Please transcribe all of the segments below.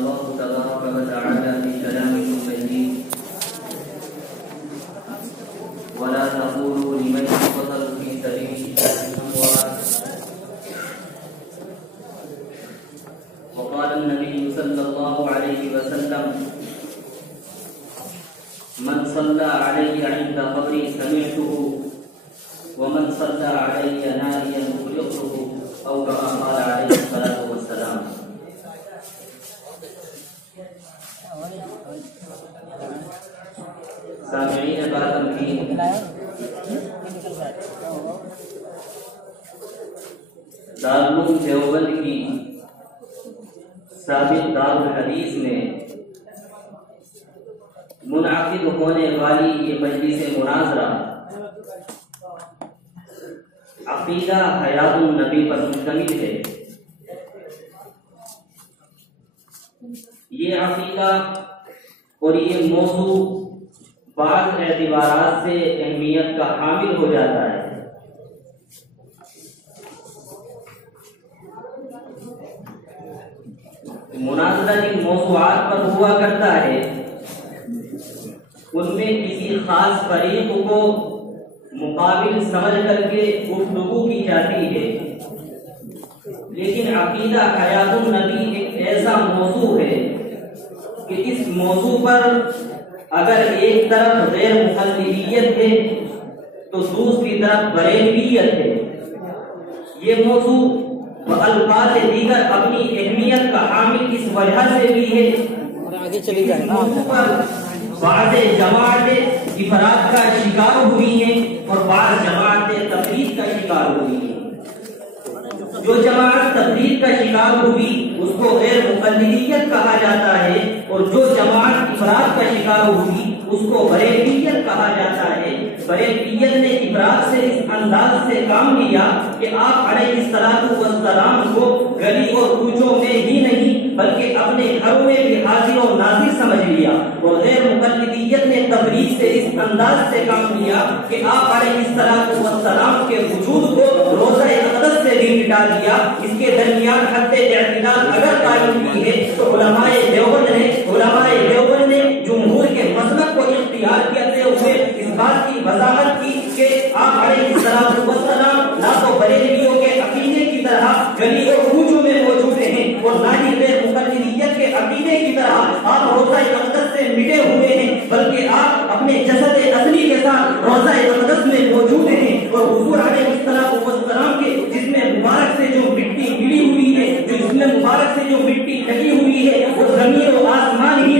الله تبارك وتعالى في كلامه المجيد: ولا تقولوا لمن يقتل في سبيل الله أموات. وقال النبي صلى الله عليه وسلم: من صلى علي عند قبري سمعته، ومن صلى علي ناريا أغلقه، أو كما قال عليه الصلاة والسلام. سامعین برادر کی دارالعلوم دیوبند کی سابق دارالحدیث میں منعقد ہونے والی یہ مجلس مناظرہ عقیدہ حیات النبی پر مشتمل ہے۔ یہ عقیدہ اور یہ موضوع بعض اعتبارات سے اہمیت کا حامل ہو جاتا ہے۔ مناظرہ جن موضوعات پر ہوا کرتا ہے ان میں کسی خاص فریق کو مقابل سمجھ کر کے گفتگو کی جاتی ہے، لیکن عقیدہ حیات النبی ایک ایسا موضوع ہے کہ اس موضوع پر اگر ایک طرف غیر مخالفیت ہے تو دوسری طرف بریلویت ہے۔ یہ موضوع الفاظ دیگر اپنی اہمیت کا حامل اس وجہ سے بھی ہے کہ اس موضوع پر بعض جماعتیں افراط کا شکار ہوئی ہیں اور بعض جماعتیں تفریق کا شکار ہوئی ہیں۔ جو جماعت تفریق کا شکار ہوئی اس کو غیر مقلدیت کہا جاتا ہے، اور جو جماعت افراط کا شکار ہوئی اس کو بریلویت کہا جاتا ہے۔ بریلویت نے افراط سے اس انداز سے کام لیا کہ آپ علیہ السلام کو گلی اور کوچوں میں ہی نہیں بلکہ اپنے گھروں میں بھی حاضر و ناظر سمجھ لیا، اور غیر مقلدیت نے تفریق سے اس انداز سے کام لیا کہ آپ علیہ السلام کے وجود کو روضہ اقدس سے بھی مٹا دیا۔ اس کے درمیان حد اعتدال اگر قائم کی ہے تو علماء دیوبند نے جمہور کے مسلک کو اختیار کرتے ہوئے اس بات کی وضاحت کی کہ آپ علیہ السلام نہ تو بریلویوں کے عقیدے کی طرح گلی اور کوچوں میں موجود ہیں اور نہ ہی غیر مقلدیت کے عقیدے کی طرح آپ روضہ اقدس سے مٹے ہوئے ہیں، بلکہ آپ اپنے جسد اصلی کے ساتھ روضہ اقدس میں موجود ہیں۔ اور حضور علیہ السلام کے جسم مبارک سے جو مٹی ملی ہوئی ہے، جو جسم مبارک سے جو مٹی لگی ہوئی ہے، وہ زمین و آسمان ہی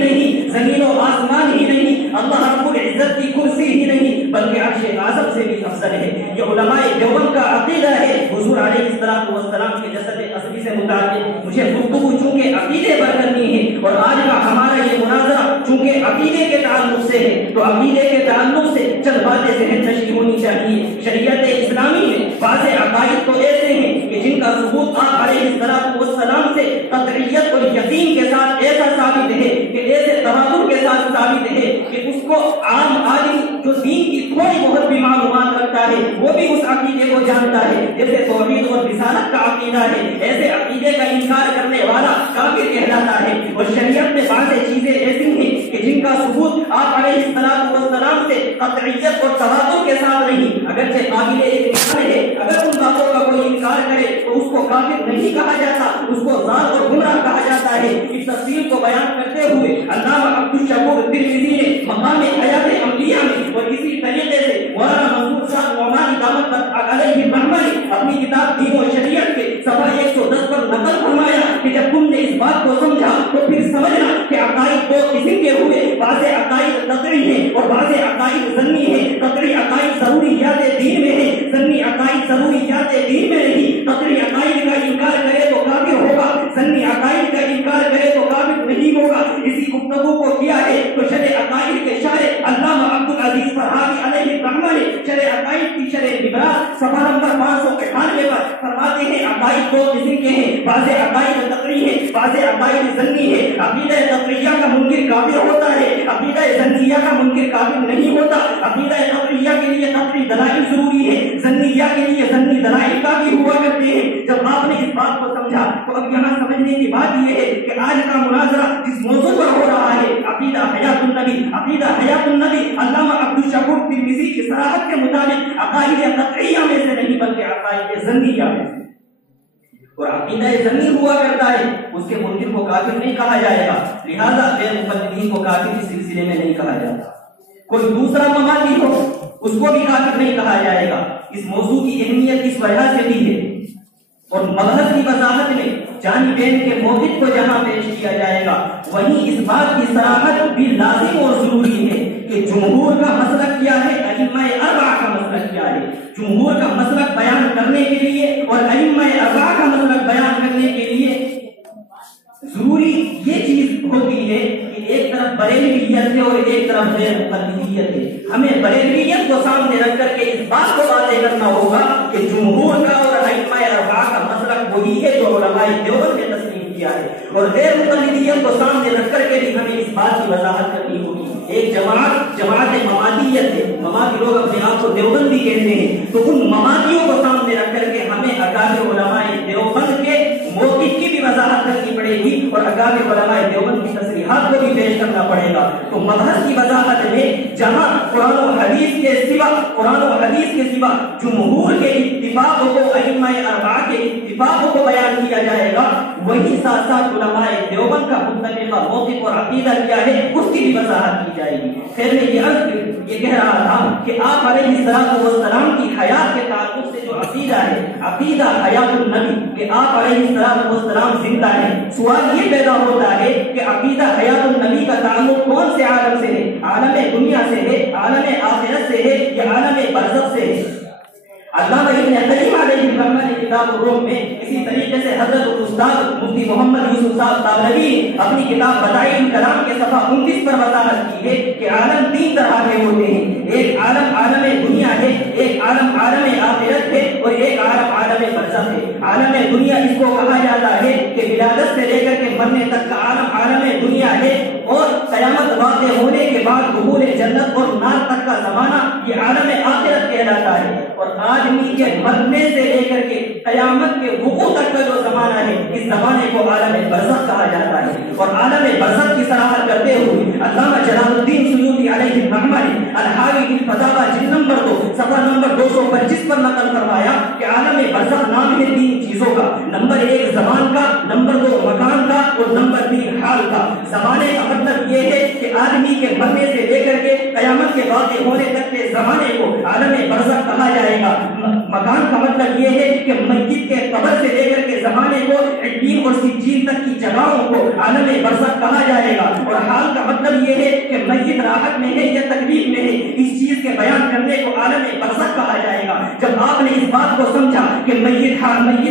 نہیں، اللہ رب العزت کی کرسی ہی نہیں بلکہ عرش اعظم سے بھی افضل ہے۔ یہ علماء دیوبند کا عقیدہ ہے۔ حضور علیہ السلام کے جسد اصلی سے متعلق مجھے گفتگو چونکہ عقیدے پر کرنی ہے، اور آج کا ہمارا یہ مناظرہ چونکہ عقیدے کے تعلق سے ہے تو عقیدے کے تعلق سے چند باتیں ذہن نشین ہونی چاہیے۔ شریعت اسلامی میں بعض عقائد تو ایسے ہیں کہ جن کا ثبوت آپ علیہ السلام سے قطعیت اور یقین کے ساتھ ایسا ثابت ہے کہ ایسے تواتر کے ساتھ ثابت ہے کہ اس کو عام آدمی جو دین کی تھوڑی بہت بھی معلومات رکھتا ہے وہ بھی اس عقیدے کو جانتا ہے۔ جیسے توحید اور رسالت کا عقیدہ ہے، ایسے عقیدے کا انکار کرنے والا کافر کہلاتا ہے۔ اور شریعت میں بعض چیزیں ایسی ہیں کہ جن کا ثبوت آپ علیہ السلام سے قطعیت اور تواتر کے ساتھ نہیں، اگرچہ قابل انکار ہے، اگر ان باتوں کا کوئی انکار کرے تو اس کو کافر نہیں کہا جاتا، اس کو ضال اور گمراہ کہا جاتا ہے۔ اس تفصیل کو بیان کرتے ہوئے علامہ عبدالشکور ترمذی نے مقام حیات انبیاء میں اور اسی طریقے سے مولانا منصور صاحب نعمانی دامت علیہ الرحمہ نے اپنی کتاب دین و شریعت کے صفحہ 110 پر نقل فرمایا کہ جب تم نے اس بات کو سمجھا تو پھر سمجھنا کہ عقائد دو قسم کے ہوئے، بعض عقائد قطعی ہیں اور بعض عقائد ظنی ہیں۔ قطعی عقائد ضروریات دین میں ہیں، ظنی عقائد ضروریات دین میں نہیں۔ قطعی عقائد کا انکار کرے تو کافر ہوگا، ظنی عقائد کا انکار کرے تو کافر نہیں ہوگا۔ اسی گفتگو کو کیا ہے تو شرح عقائد کے شارح علامہ عبدالعزیز فرحانی علیہ الرحمہ نے شرح عقائد کی شرح ابراز صفحہ نمبر 598 پر فرماتے ہیں عقائد دو قسم کے ہیں، بعض عقائد قطعی ہیں، بعض عقائد ظنی ہیں۔ عقیدہ قطعیہ کا منکر کافر ہوتا ہے، عقیدہ ظنیہ کا منکر کافر نہیں ہوتا۔ عقیدہ قطعیہ کے لیے قطعی دلائل ضروری ہے، ظنیہ انبیاء کے لیے ضمنی دلائل کافی ہوا کرتے ہیں۔ جب آپ نے اس بات کو سمجھا تو اب یہاں سمجھنے کی بات یہ ہے کہ آج کا مناظرہ جس موضوع پر ہو رہا ہے عقیدہ حیات النبی، عقیدہ حیات النبی علامہ عبدالشکور ترمذی کی صراحت کے مطابق عقائد قطعیہ میں سے نہیں بلکہ عقائد ظنیہ میں سے، اور عقیدہ ظنی ہوا کرتا ہے اس کے منکر کو کافر نہیں کہا جائے گا، لہذا غیر مقلدین کو کافر اس سلسلے میں نہیں کہا جاتا۔ کوئی دوسرا مماثل ہو اس کو بھی کافر نہیں کہا جائے گا۔ اس موضوع کی اہمیت اس وجہ سے بھی ہے، اور مبحث کی وضاحت میں جانبین کے موقف کو جہاں پیش کیا جائے گا وہیں اس بات کی صراحت بھی لازم اور ضروری ہے کہ جمہور کا مسلک کیا ہے، ائمہ اربعہ کا مسلک کیا ہے۔ جمہور کا مسلک بیان کرنے کے لیے اور ائمہ اربعہ کا مسلک بیان کرنے کے لیے ضروری یہ چیز ہوتی ہے کہ ایک طرف بریلویت ہے اور ایک طرف غیر مقلدیت ہے۔ ہمیں بریلویت کو سامنے رکھ کر کے اس بات کو واضح کرنا ہوگا کہ جمہور کا اور ائمہ اربعہ کا مسلک وہی ہے جو علماء دیوبند نے تسلیم کیا ہے، اور غیر مقلدیت کو سامنے رکھ کر کے بھی ہمیں اس بات کی وضاحت کرنی ہوگی۔ ایک جماعت مماتیت ہے، مماتی لوگ اپنے آپ کو دیوبندی کہتے ہیں، تو ان مماتیوں کو سامنے رکھ کر کے ہمیں اکابر علماء دیوبند کے موقف کی بھی وضاحت کرنی پڑے گی اور اکابر علماء دیوبند کی تصریحات کو بھی پیش کرنا پڑے گا۔ تو مبحث کی وضاحت میں جہاں قرآن و حدیث کے سوا جمہور کے اتفاق کو، ائمہ اربعہ کے اتفاق کو بیان کیا جائے گا، وہی ساتھ ساتھ علماء دیوبند کا متفقہ موقف اور عقیدہ کیا ہے اس کی بھی وضاحت کی جائے گی۔ خیر میں یہ کہہ رہا تھا کہ آپ علیہ الصلوۃ والسلام کی حیات کے تعلق سے جو عقیدہ ہے، عقیدہ حیات النبی، کہ آپ علیہ الصلوۃ والسلام زندہ ہیں، سوال یہ پیدا ہوتا ہے کہ عقیدہ حیات النبی کا تعلق کون سے عالم سے ہے؟ عالم دنیا سے ہے، عالم آخرت سے ہے، یا عالم برزخ سے ہے؟ علامہ ابن قیم علیہ الرحمہ نے کتاب الروح میں اسی طریقے سے حضرت استاد مفتی محمد یوسف صاحب تابلوی اپنی کتاب بدائع الکلام کے صفحہ 29 پر وضاحت کی ہے کہ عالم تین طرح کے ہوتے ہیں، ایک عالم عالم دنیا ہے، ایک عالم عالم آخرت ہے، اور ایک عالم عالم برزخ ہے۔ عالم دنیا اس کو کہا جاتا ہے کہ ولادت سے لے کر کے مرنے تک کا عالم عالم دنیا ہے، اور قیامت واقع ہونے کے بعد دخول جنت اور نار تک کا زمانہ یہ عالم آخرت کہلاتا ہے، اور آدمی کے مرنے سے لے کر کے قیامت کے وقوع تک کا جو زمانہ ہے اس زمانے کو عالم برزخ کہا جاتا ہے۔ اور عالم برزخ کی صراحت کرتے ہوئے علامہ جلال الدین سیوطی علیہ الرحمہ نے الحاوی فی الفتاوی جلد نمبر 2 صفحہ نمبر 225 پر نقل فرمایا کہ عالم برزخ نام ہے تین چیزوں کا، نمبر 1 زمان کا، نمبر 2 مکان کا، اور نمبر 3 حال کا۔ زمانے کا مطلب یہ ہے کہ آدمی کے مرنے سے لے کر کے قیامت کے واقع ہونے تک کے زمانے کو عالم برزخ کہا جائے گا۔ مکان کا مطلب یہ ہے کہ میت کے قبر سے لے کر کے زمانے کو، علیین اور سجین تک کی جگہوں کو عالم برزخ کہا جائے گا۔ اور حال کا مطلب یہ ہے کہ میت راحت میں ہے یا تکلیف میں ہے، اس چیز کے بیان کرنے کو عالم برزخ کہا جائے گا۔ جب آپ نے اس بات کو سمجھا کہ میت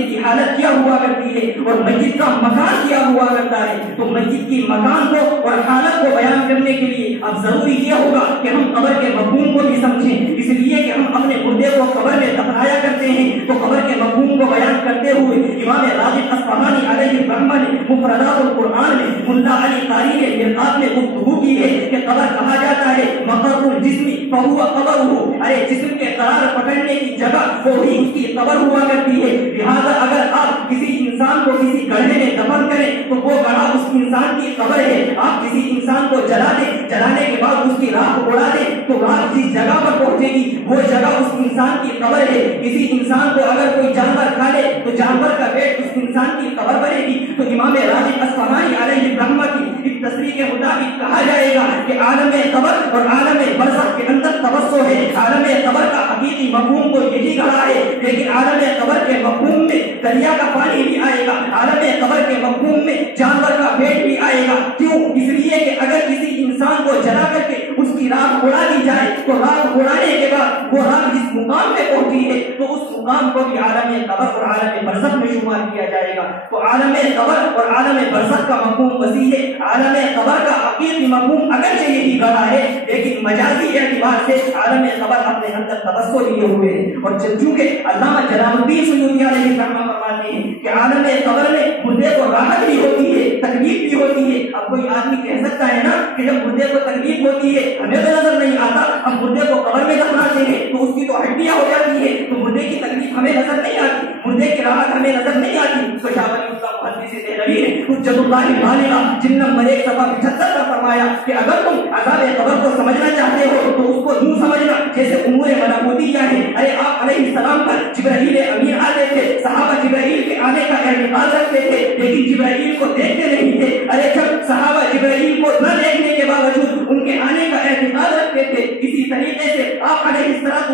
کی حالت کیا ہوا کرتی ہے اور میت کا مکان کیا ہوا کرتا ہے، تو میت کی مکان کو اور حالت کو بیان کرنے کے لیے اب ضروری یہ ہوگا کہ ہم قبر کے مفہوم کو بھی سمجھیں، اس لیے کہ ہم اپنے مردے کو قبر میں دفنایا کرتے ہیں، تو قبر کے مفہوم کو بیان کرتے ہوئے امام راغب اصفہانی علیہ الرحمہ نے مفردات القرآن میں ملا علی قاری نے مرآت میں گفتگو کی ہے کہ قبر کہا جاتا ہے مقر الجسم فہو قبرہ، ارے جسم کے قرار پکڑنے کی جگہ وہی اس کی قبر ہوا کرتی ہے۔ لہذا اگر آپ کسی انسان کو کسی گڑھے میں دفن کریں تو وہ گڑھا اس انسان کی قبر ہے۔ آپ کسی انسان کو جلا دیں، جلانے کے بعد اس کی راکھ اڑا دیں تو راکھ جس جگہ پر پہنچے گی وہ جگہ اس انسان کی قبر ہے۔ کسی انسان کو اگر کوئی جانور کھا لے تو جانور کا پیٹ اس انسان کی قبر بنے گی۔ تو امام راغب اصفہانی علیہ الرحمہ کی اس تصریح کے مطابق کہا جائے گا کہ عالم قبر اور عالم برزخ کے اندر توسع ہے۔ عالم قبر کا حقیقی مفہوم کو یہی کہا ہے، لیکن عالم قبر کے مفہوم میں دریا کا پانی بھی آئے گا، عالم قبر کے مفہوم میں جانور کا پیٹ بھی آئے گا۔ کیوں؟ اس لیے کہ اگر کسی انسان کو جلا کر کے اس کی راکھ اڑا دی جائے تو راکھ اڑانے کے بعد وہ راکھ جس مقام پہ پہنچی ہے تو اس مقام کو بھی عالم قبر اور عالم برزخ میں شمار کیا جائے گا۔ تو عالم قبر اور عالم برزخ کا مفہوم وسیع ہے۔ عالم قبر کا حقیقی مفہوم اگرچہ یہی گڑھا ہے، لیکن مجازی اعتبار سے عالم قبر اپنے اندر توسع لیے ہوئے ہیں۔ اور چونکہ علامہ جلال الدین سیوطی علیہ الرحمہ فرماتے ہیں کہ عالم قبر میں مردے کو راحت بھی ہوتی ہے، تکلیف بھی ہوتی ہے۔ اب کوئی آدمی کہہ سکتا ہے نا کہ جب مردے کو تکلیف ہوتی ہے ہمیں تو نظر نہیں آتا، ہم مردے کو قبر میں دفناتے ہیں تو تو اس کی تو ہڈیاں ہو جاتی ہیں، تو مردے کی تکلیف ہمیں نظر نہیں آتی، مردے کی راحت ہمیں نظر نہیں آتی۔ تو شاہ ولی اللہ محدث دہلوی نے حجت اللہ البالغہ جلد نمبر 1 صفحہ 75 پر فرمایا کہ اگر تم عذاب قبر کو سمجھنا چاہتے ہو تو اس کو یوں سمجھنا جیسے امور ملکوتیہ ہے۔ ارے آپ علیہ السلام پر جبرائیل امین آتے تھے، صحابہ جبرائیل کے آنے کا اعتقاد رکھتے تھے لیکن جبرائیل کو دیکھتے نہیں تھے۔ ارے جب صحابہ جبرائیل کو نہ دیکھنے کے باوجود ان کے آنے کا اعتقاد رکھتے تھے، اسی طریقے سے آپ علیہ السلام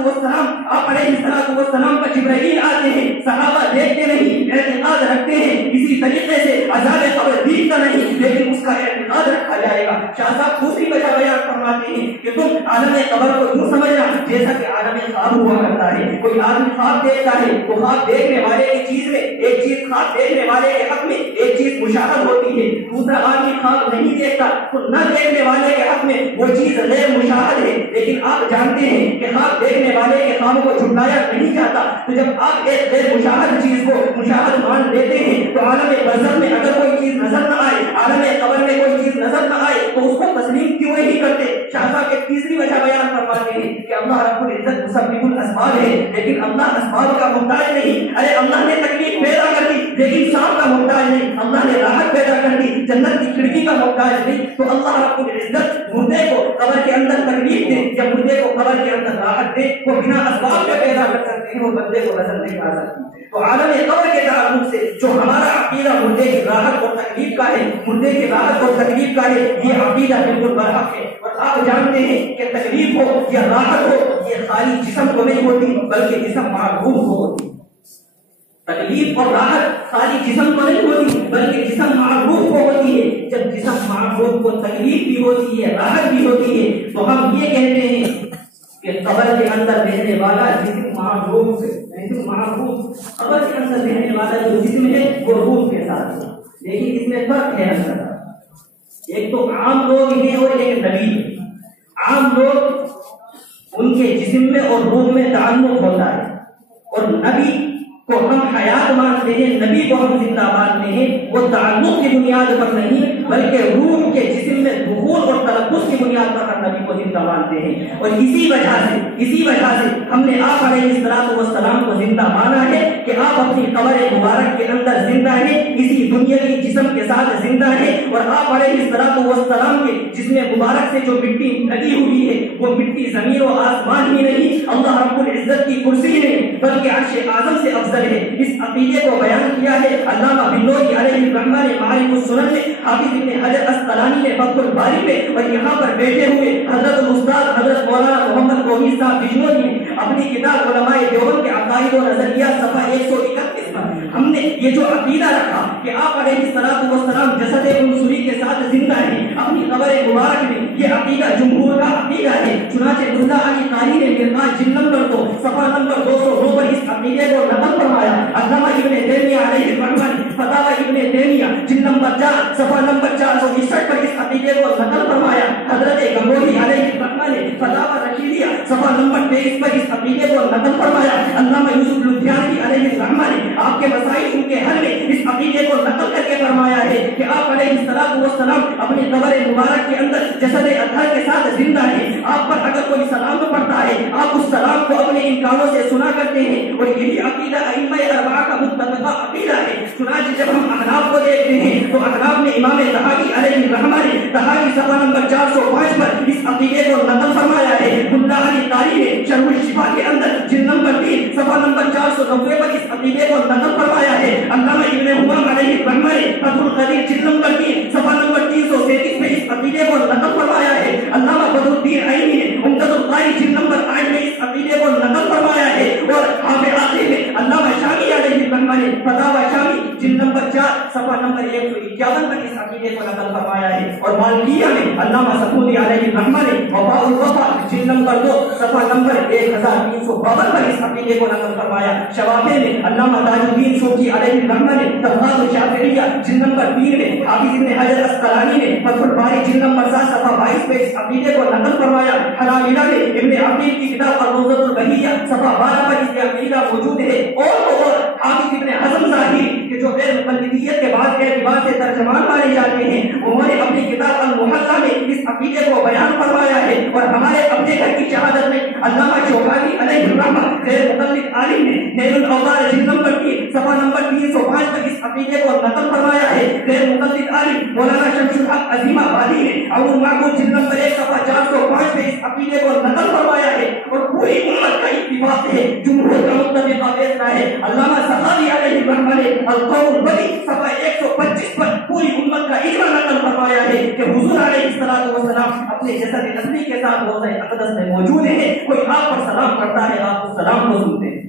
پر جبرائیل آتے ہیں، صحابہ دیکھتے نہیں، اعتقاد رکھتے ہیں۔ اسی طریقے سے عذاب قبر دیکھتا نہیں لیکن اس کا اعتقاد رکھا جائے گا۔ شاہ صاحب دوسری وجہ بیان فرماتے ہیں کہ تم عالم قبر کو یوں سمجھنا جیسا کہ عالم خواب ہوا کرتا ہے۔ کوئی آدمی خواب دیکھتا ہے تو خواب دیکھنے والے کی چیز میں ایک چیز، خواب دیکھنے والے کے حق میں ایک چیز مشاہد ہوتی ہے، دوسرا آدمی خواب نہیں دیکھتا تو نہ دیکھنے والے کے حق میں وہ چیز غیر مشاہد ہے۔ لیکن آپ جانتے ہیں کہ خواب دیکھنے والے کے خواب کو جھٹلایا نہیں جاتا، تو جب آپ ایک غیر مشاہد چیز کو مشاہد مان لیتے ہیں تو عالم برزخ میں اگر کوئی چیز نظر نہ آئے، عالم قبر میں کوئی چیز نظر نہ آئے تو اس کو تسلیم کیوں نہیں کرتے؟ شاہ صاحب ایک تیسری وجہ بیان فرماتے ہیں کہ اللہ رب العزت مسبب الاسباب ہے لیکن اللہ اسباب کا محتاج نہیں۔ ارے اللہ نے تکلیف پیدا کر دی لیکن سانپ کا محتاج نہیں، اللہ نے راحت پیدا کر دی جنت کی کھڑکی کا محتاج نہیں۔ تو اللہ رب العزت مردے کو قبر کے اندر تکلیف دے یا مردے کو قبر کے اندر راحت دے وہ بنا اسباب کے پیدا کر سکتے ہیں، وہ بندے کو نظر نہیں آ سکتی۔ تو عالم قبر کے تعلق سے جو ہمارا عقیدہ مردے کی راحت اور تکلیف کا ہے، مردے کی راحت اور تکلیف کا ہے، یہ عقیدہ بالکل برحق ہے۔ اور آپ جانتے ہیں کہ تکلیف ہو یا راحت ہو یہ خالی جسم کو نہیں ہوتی بلکہ جسم معروف کو ہوتی۔ تکلیف اور راحت خالی جسم کو نہیں ہوتی بلکہ جسم معروف کو ہوتی ہے۔ جب جسم معروف کو تکلیف بھی ہوتی ہے، راحت بھی ہوتی ہے تو ہم یہ کہتے ہیں کہ قبر کے اندر رہنے والا جسم معروف ہے، قبر کے اندر رہنے والا جو جسم ہے وہ روح کے ساتھ ہے۔ لیکن اس میں فرق ہے اندر، ایک تو عام لوگ ہیں اور ایک نبی ہے۔ عام لوگ ان کے جسم میں اور روح میں تعلق ہوتا ہے، اور نبی کو ہم حیات مانتے ہیں، نبی کو ہم زندہ مانتے ہیں، وہ تعلق کی بنیاد پر نہیں بلکہ روح کے جسم میں دخول اور تلفظ کی بنیاد پر ہم نبی کو زندہ مانتے ہیں۔ اور اسی وجہ سے ہم نے آپ علیہ السلام کو زندہ مانا ہے کہ آپ اپنی قبر مبارک کے اندر زندہ ہیں، اسی دنیاوی جسم کے ساتھ زندہ ہیں، اور آپ علیہ السلام کے جسم مبارک سے جو مٹی لگی ہوئی ہے وہ مٹی زمین و آسمان ہی نہیں، اللہ رب العزت کی کرسی نہیں بلکہ عرش اعظم سے افضل ہے۔ اس عقیدے کو بیان کیا ہے علامہ بنوری علیہ الرحمہ نے معارف السنن میں، حافظ ابن حجر اسقلانی نے فتح الباری میں، اور یہاں پر بیٹھے ہوئے حضرت الاستاذ حضرت مولانا محمد توحید صاحب بجنوری نے اپنی کتاب علماء دیوبند کے عقائد و نظریات صفحہ 131 پر ہم نے یہ جو عقیدہ رکھا کہ آپ علیہ السلام جسد انصری کے ساتھ زندہ ہیں اپنی قبر مبارک میں، یہ عقیدہ جمہور کا عقیدہ ہے۔ چنانچہ مرزا علی قاری نے مرقات جلد نمبر 2 صفحہ نمبر 202 پر اس عقیدے کو نقل فرمایا۔ علامہ ابن تیمیہ علیہ الرحمہ نے فتاوی ابن تیمیہ جلد نمبر 4 صفحہ نمبر 461 پر اس عقیدے کو نقل فرمایا۔ حضرت گنگوہی علیہ الرحمہ نے فتاوی رشیدیہ صفحہ نمبر 23 پر اس عقیدے کو نقل فرمایا۔ علامہ یوسف لدھیانوی علیہ الرحمہ نے آپ کے مسائل ان کے حل میں اس عقیدے کو نقل کر کے فرمایا ہے کہ آپ علیہ السلام اپنی قبر مبارک کے اندر جسد اطہر کے ساتھ زندہ ہیں۔ آپ پر اگر کوئی سلام پڑھتا ہے آپ اس سلام کو اپنے ان کانوں سے سنا کرتے ہیں، اور یہی عقیدہ ائمہ اربعہ کا متفقہ عقیدہ ہے۔ چنانچہ جب ہم احناف کو دیکھتے ہیں تو احناف میں امام طحاوی علیہ الرحمہ نے طحاوی صفحہ نمبر 405 پر اس عقیدے کو نقل فرمایا ہے۔ ملا علی قاری نے شرح الشفا کے اندر جلد نمبر 3 صفحہ نمبر 490 پر اس عقیدے کو نقل فرمایا ہے۔ علامہ ابن حمام علیہ الرحمہ نے فتح القدیر جلد نمبر 3 صفحہ نمبر 337 میں اس عقیدے کو نقل فرمایا ہے۔ علامہ بدر الدین عینی نے عمدۃ القاری جلد نمبر 8 میں اس عقیدے کو نقل فرمایا ہے، اور حافظ آخر میں علامہ شامی علیہ الرحمہ نے فتاوی شامی جلد نمبر 4 صفحہ نمبر 151 پر اس عقیدے کو نقل فرمایا ہے۔ اور مالکیہ میں علامہ سکوتی علیہ الرحمہ نے وفاء الوفا جلد نمبر 2 صفحہ نمبر 1352 پر اس عقیدے کو نقل فرمایا۔ شوافی میں علامہ تاج الدین سوکی علیہ الرحمہ نے تفاضل الشافعیہ جلد نمبر 3 میں، حافظ ابن حجر اسقلانی نے فتح الباری جلد نمبر 7 صفحہ 22 پہ اس عقیدے کو نقل فرمایا۔ حنابلہ نے ابن عقیل کی کتاب الروضۃ البہیہ صفحہ 12 پر اس کا عقیدہ موجود ہے، اور حافظ ابن حزم ظاہری کہ جو غیر مقلدیت کے بعد اعتبار سے ترجمان مانے جاتے ہیں، انہوں نے اپنی کتاب المحلہ میں اس عقیدے کو بیان فرمایا ہے، اور ہمارے اپنے گھر کی شہادت میں علامہ شوکانی علیہ الرحمہ غیر مقلد عالم نے نیل الاوطار جلد نمبر 3 صفحہ نمبر 305 پر اس عقیدے کو نقل فرمایا ہے۔ غیر مقلد عالم مولانا شمس الحق عظیم آبادی نے اور معقول جلد نمبر 1 صفحہ 405 میں اس عقیدے کو نقل فرمایا ہے، اور پوری امت کا اتفاق ہے، جمہور کا متفقہ فیصلہ ہے۔ علامہ سخاوی علیہ الرحمہ نے القول البدی صفحہ 125 پر پوری امت کا اجماع نقل فرمایا ہے کہ حضور علیہ السلام اپنے جسد اصلی کے ساتھ روضہ اقدس میں موجود ہیں، کوئی آپ پر سلام کرتا ہے، آپ اس سلام کو سنتے ہیں۔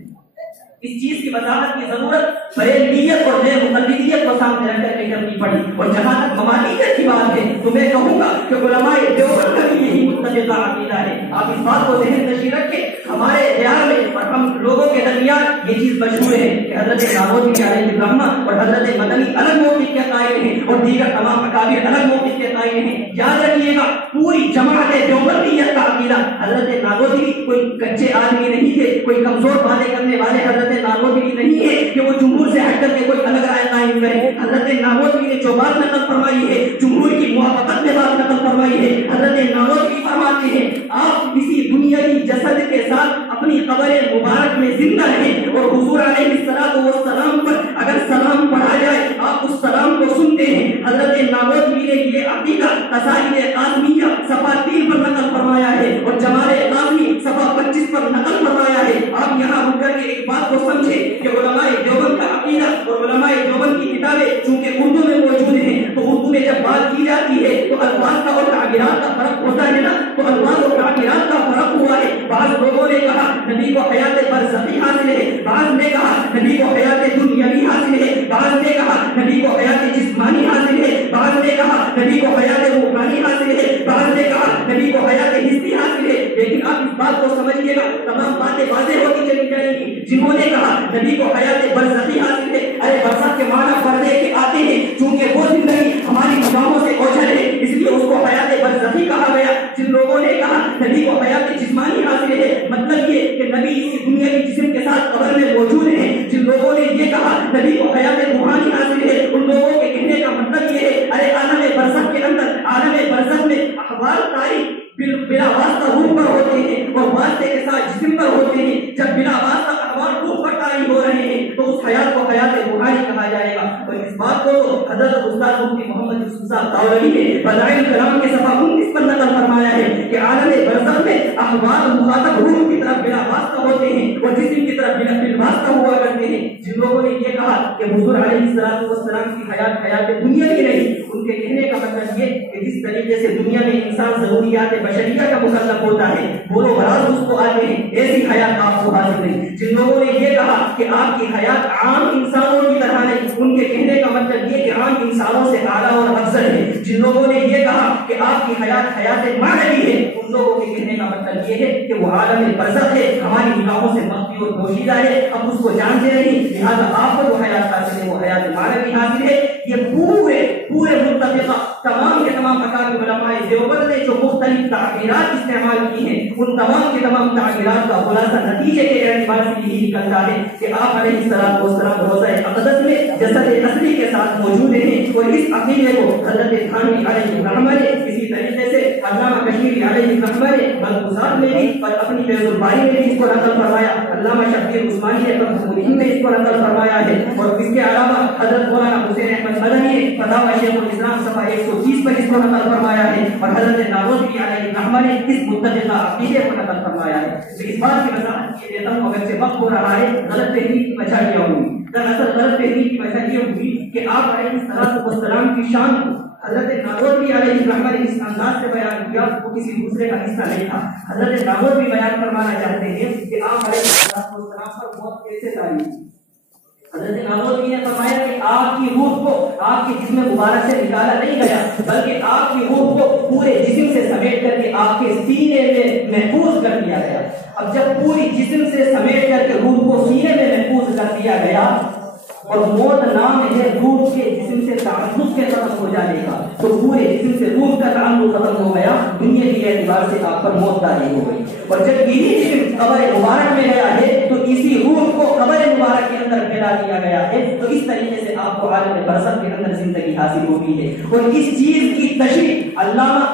اس چیز کی وضاحت کی ضرورت بریلویت اور غیر مقلدیت کو سامنے رکھ کر کے کرنی پڑی، اور جہاں تک ممالکیت کی بات ہے تو میں کہوں گا کہ علماء دیوبند کا بھی یہی متفقہ عقیدہ ہے۔ آپ اس بات کو ذہن نشین رکھیں، ہمارے خیال میں اور ہم لوگوں کے درمیان یہ چیز مشہور ہے کہ حضرت نانوتوی علیہ الرحمہ اور حضرت مدنی الگ موقف کے قائل ہیں، اور دیگر تمام اکابر الگ موقف کے قائل ہیں۔ یاد رکھیے گا، پوری جماعت دیوبندیت کا عقیدہ، حضرت نانوتوی کوئی کچے آدمی نہیں تھے، کوئی کمزور باتیں کرنے والے حضرت نانوتوی نہیں ہے کہ وہ جمہور سے ہٹ کر کے کوئی الگ رائے قائم کرے۔ حضرت نانوتوی نے جو بات نقل فرمائی ہے، جمہور کی موافقت میں بات نقل فرمائی ہے۔ حضرت نانوتوی فرماتے ہیں آپ کسی دنیاوی جسد کے ساتھ اپنی قبر مبارک میں زندہ رہیں، اور حضور علیہ السلام پر اگر سلام پڑھا جائے آپ اس سلام کو سنتے ہیں۔ حضرت نانوتوی نے یہ عقیدہ تصائل قاسمیہ صفحہ 3 پر نقل فرمایا ہے، اور جمال قاسمی صفحہ 25 پر نقل فرمایا ہے۔ آپ یہاں رک کر کے ایک بات کو سمجھے کہ علماء دیوبند کا عقیدہ اور علماء دیوبند کی کتابیں چونکہ اردو میں موجود ہیں، تو اردو میں جب بات کی جاتی ہے تو الفاظ کا اور تعبیرات کا فرق ہوتا ہے نا، تو الفاظ اور تعبیرات کا فرق ہوا ہے۔ بعض لوگوں نے کہا نبی کو حیات برزخی حاصل ہے، بعض نے کہا نبی کو حیات دنیاوی حاصل ہے، بعض نے کہا نبی کو حیات جسمانی حاصل ہے، بعض نے کہا نبی کو حیات روحانی حاصل ہے، بعض نے کہا نبی کو حیات حسی حاصل ہے۔ لیکن آپ اس بات کو سمجھیے گا، تمام باتیں واضح ہوتی چلی جائیں گی۔ جنہوں نے کہا نبی کو حیات برزخی حاصل ہے، ارے برزخ کے معنی پردے کے آتے ہیں، چونکہ وہ زندگی ہماری نگاہوں سے اوجھل ہے اس لیے اس کو حیات برزخی کہا گیا۔ جن لوگوں نے کہا نبی کو حیات جسمانی حاصل ہے، مطلب یہ کہ نبی اس دنیا کی جسم کے ساتھ قبر میں موجود ہیں۔ جن لوگوں نے یہ کہا نبی کو حیات روحانی حاصل ہے، ان لوگوں کے کہنے کا مطلب یہ ہے ارے عالم برزخ کے اندر، عالم برزخ میں احوال تاریخ بلا واسطہ روح پر ہوتے ہیں اور واسطے کے ساتھ جسم پر ہوتے ہیں۔ جب بلا واسطہ احوال روح پر تاریخ ہو رہے ہیں تو اس حیات کو حیات روحانی کہا جائے گا۔ اور اس بات کو حضرت استاد مفتی محمد یوسف صاحب تاولوی نے بدائع الکلام کے صفحہ 29 پر نقل فرمایا ہے کہ عالم برزخ میں احوال مخاطب روح کی طرف بلا واسطہ ہوتے ہیں اور جسم کی طرف بلا واسطہ ہوا کرتے ہیں۔ جن لوگوں نے یہ کہا کہ حضور علیہ السلام کی حیات دنیا کی نہیں، ان کے کہنے کا مطلب یہ کہ جس طریقے سے دنیا میں انسان ضروریات بشریہ کا مکلف ہوتا ہے، بولو براز اس کو آتے ہیں، ایسی حیات آپ کو حاصل نہیں۔ جن لوگوں نے یہ کہا کہ آپ کی حیات عام انسانوں کی طرح نہیں، ان کے کہنے کا مطلب یہ کہ عام انسانوں سے اعلیٰ اور افضل ہے۔ جن لوگوں نے یہ کہا کہ آپ کی حیات معنوی ہے، ان لوگوں کے کہنے کا مطلب یہ ہے کہ وہ عالم برزخ ہے، ہماری نگاہوں سے مخفی اور پوشیدہ ہے، ہم اس کو جانتے نہیں، لہٰذا آپ کو جو حیات حاصل ہے وہ حیات معنوی حاصل ہے۔ یہ پورے متفقہ تمام کے تمام اکابر علماء دیوبند نے جو مختلف تعبیرات استعمال کی ہیں، ان تمام کے تمام تعبیرات کا خلاصہ نتیجے کے اعتبار سے یہی نکلتا ہے کہ آپ علیہ السلام روضہ اقدس میں جسد اصلی کے ساتھ موجود ہیں، اور اس عقیدے کو حضرت تھانوی علیہ الرحمہ نے اسی طریقے سے علامہ کشمیری علیہ الرحمہ نے ملفوظات میں بھی اور اپنی فیض الباری میں بھی اس کو نقل فرمایا، علامہ شبیر عثمانی نے تفسیر میں اس کو نقل فرمایا ہے، اور اس کے علاوہ حضرت مولانا حسین احمد مدنی نے فتاوی شیخ الاسلام صفحہ 130 پر اس کو نقل فرمایا ہے، اور حضرت نانوتوی علیہ الرحمہ نے اس متفقہ عقیدے کو نقل فرمایا ہے۔ تو اس بات کی وضاحت یہ دیتا ہوں، اگرچہ وقت ہو رہا ہے، غلط فہمی کی وجہ یہ ہوئی، دراصل غلط فہمی کی وجہ یہ ہوئی کہ آپ علیہ السلام کی شان کو حضرت نانوتوی علیہ الرحمہ نے اس انداز سے بیان کیا، وہ کسی دوسرے کا حصہ نہیں تھا۔ حضرت نانوتوی بیان فرمانا چاہتے ہیں کہ آپ علیہ السلام پر بہت کیسے تعریف کی۔ حضرت نانوتوی نے فرمایا کہ آپ کی روح کو آپ کے جسم مبارک سے نکالا نہیں گیا، بلکہ آپ کی روح کو پورے جسم سے سمیٹ کر کے آپ کے سینے میں محفوظ کر دیا گیا۔ اب جب پوری جسم سے سمیٹ کر کے روح کو سینے میں محفوظ کر دیا گیا اور موت نام ہے روح کے جسم سے تعلق کے ختم ہو جانے کا، تو پورے جسم سے روح کا تعلق ختم ہو گیا، دنیا کے اعتبار سے آپ پر موت طاری ہو گئی۔ اور جب یہی جسم قبر مبارک میں گیا ہے تو اسی روح کو قبر مبارک کے اندر پھیلا دیا گیا ہے، تو اس طریقے سے آپ کو عالم برزخ کے اندر زندگی حاصل ہوئی ہے۔ اور اس چیز کی تشریح علامہ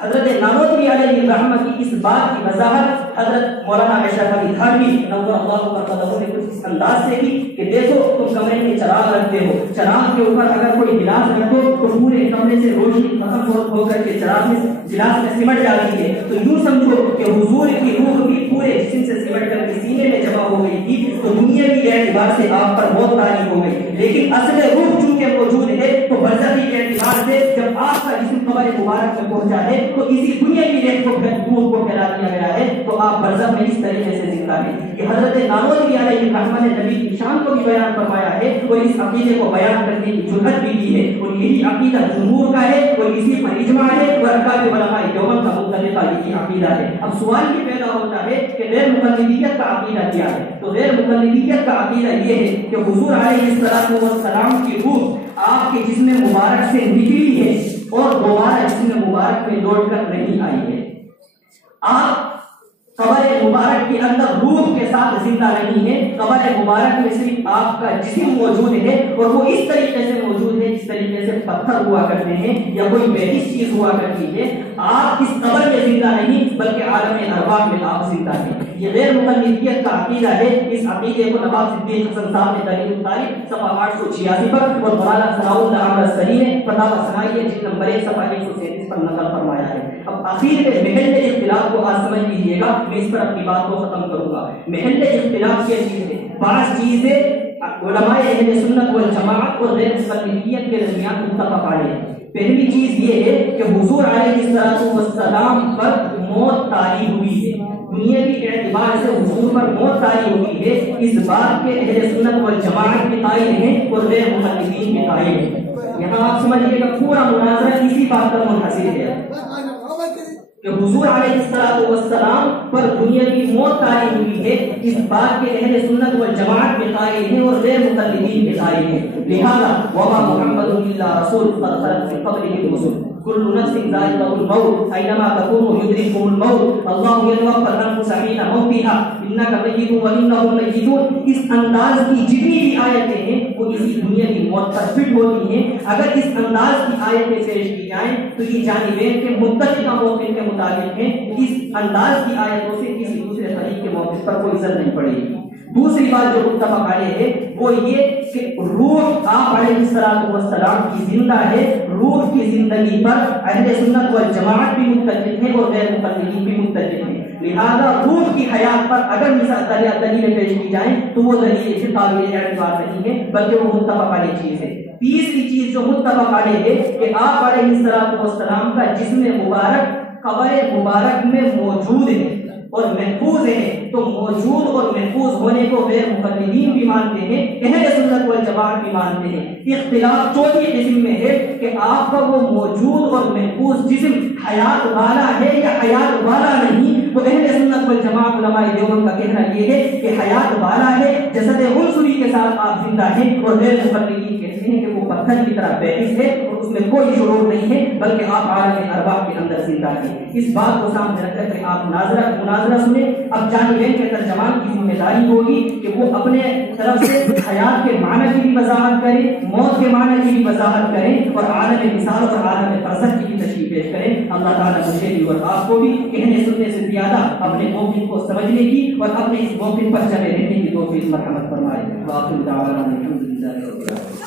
حضرت نانوتوی علیہ رحمت کی اس بات کی وضاحت حضرت مولانا اشرف علی تھانوی نور اللہ مرقدہ نے کچھ اس انداز سے کی کہ دیکھو تم کمرے میں چراغ رکھتے ہو، چراغ کے اوپر اگر کوئی گلاس رکھو تو پورے کمرے سے روشنی ختم ہو کر کے چراغ میں گلاس میں سمٹ جاتی ہے، تو یوں سمجھو کہ حضور کی روح بھی پورے جسم سے سمٹ کر کے سینے میں جمع ہو گئی تھی، تو دنیا کی اعتبار سے آپ پر موت طاری ہو گئی، لیکن اصل روح چونکہ موجود ہے تو برزخی کے اعتبار سے جب آپ کا جسم قبر مبارک میں پہنچا ہے تو اسی دنیا کی ریت کو روح کو پھیلا دیا گیا ہے، تو آپ برزخ میں اس طریقے سے زندہ ہیں۔ یہ حضرت نانوتوی علیہ رحمت نے نبی کی شان کو بھی بیان فرمایا ہے اور اس عقیدے کو بیان کرنے کی جرأت بھی دی ہے، اور یہی عقیدہ جمہور کا ہے اور اسی پر اجماع ہے اور ارکان علماء دیوبند کا مختلفہ یہی عقیدہ ہے۔ اب سوال یہ پیدا ہوتا ہے کہ غیر مقلدیت کا عقیدہ کیا ہے؟ تو غیر مقلدیت کا عقیدہ یہ ہے کہ حضور علیہ السلام کی روح آپ کے جسم مبارک سے نکلی ہے اور دوبارہ جسم مبارک میں لوٹ کر نہیں آئی ہے۔ آپ قبر مبارک کے اندر روح کے ساتھ زندہ نہیں ہے، قبر مبارک میں صرف آپ کا جسم موجود ہے اور وہ اس طریقے سے موجود ہے جس طریقے سے پتھر ہوا کرتے ہیں یا کوئی بیٹھی چیز ہوا کرتی ہے۔ آپ اس قبر میں زندہ نہیں بلکہ عالم ارواح میں آپ زندہ ہیں۔ یہ غیر مقلدیت کا عقیدہ ہے۔ اس عقیدے کو نواب صدیق حسن صاحب نے دلیل التاریخ صفحہ 886 پر اور مولانا ثناء اللہ عامر السری نے فتاوی ثنائیہ جلد نمبر 1 صفحہ 137 پر نقل فرمایا ہے۔ اب آخر میں محل اختلاف کو آج سمجھ لیجیے گا، میں اس پر اپنی بات کو ختم کروں گا۔ محل اختلاف کیا چیز ہے؟ بعض چیزیں علماء اہل سنت والجماعت اور غیر مقلدیت کے درمیان متفق علیہ ہے۔ پہلی چیز یہ ہے کہ حضور علیہ السلام پر موت طاری ہوئی ہے، دنیا کی اعتبار سے حضور پر موت طاری ہوئی ہے، اس بات کے اہل سنت والجماعت کے قائل ہیں اور غیر مقلدین کے قائل ہیں۔ یہاں آپ سمجھیے گا پورا مناظرہ اسی بات پر منحصر ہے کہ حضور علیہ السلام پر دنیا کی موت طاری ہوئی ہے، اس بات کے اہل سنت والجماعت کے قائل ہیں اور غیر مقلدین کے قائل ہیں۔ لہذا وما محمد الا رسول قد خلت من قبله الرسل كل نفس ذائقة الموت أينما تكونوا يدرككم الموت الله يتوفى الأنفس حين موتها إنك ميت وإنهم ميتون۔ اس انداز کی جتنی بھی آیتیں ہیں وہ اسی دنیا کی موت پر فٹ ہوتی ہیں۔ اگر اس انداز کی آیتیں پیش کی جائیں تو یہ جانبین کے متفقہ موقف کے مطابق ہیں، اس انداز کی آیتوں سے کسی دوسرے فریق کے موقف پر کوئی اثر نہیں پڑے گی۔ دوسری بات جو متفق علیہ ہے وہ یہ کہ روح آپ علیہ السلام کی زندہ ہے، روح کی زندگی پر اہل سنت والجماعت بھی متفق ہیں اور غیر مقلدین بھی متفق ہیں۔ لہذا روح کی حیات پر اگر دلیلیں پیش کی جائیں تو وہ دلیل قابل اعتبار نہیں ہے بلکہ وہ متفق علیہ چیز ہے۔ تیسری چیز جو متفق علیہ ہے کہ آپ علیہ السلام کا جسم مبارک قبر مبارک میں موجود ہے اور محفوظ ہے، تو موجود اور محفوظ ہونے کو غیر مقلدین بھی مانتے ہیں، اہل سنت والجماعت بھی مانتے ہیں۔ اختلاف چوتھی قسم میں ہے کہ آپ کا وہ موجود اور محفوظ جسم حیات والا ہے یا حیات والا نہیں۔ وہ اہل سنت والجماعت علماء دیوبند کا کہنا یہ ہے کہ حیات والا ہے، جسد عنصری کے ساتھ آپ زندہ ہیں، اور غیر مقلدین کہتے ہیں کہ وہ پتھر کی طرح بیٹھس ہے اور اس میں کوئی شعور نہیں ہے بلکہ آپ عالم ارواح کے اندر زندہ ہیں۔ اس بات کو سامنے رکھ کر کے آپ مناظرہ سنیں۔ اب جانبین کے ترجمان کی ذمہ داری ہوگی کہ وہ اپنے طرف سے حیات کے معنی کی بھی وضاحت کریں، موت کے معنی کی بھی وضاحت کریں اور عالم مثال اور عالم برزخ کی بھی تشریح پیش کریں۔ اللہ تعالیٰ مجھے بھی اور آپ کو بھی کہنے سننے سے زیادہ اپنے موقف کو سمجھنے کی اور اپنے اس موقف پر چلے رہنے کی توفیق مرحمت فرمائے۔ وآخر دعوانا الحمد للہ رب العالمین۔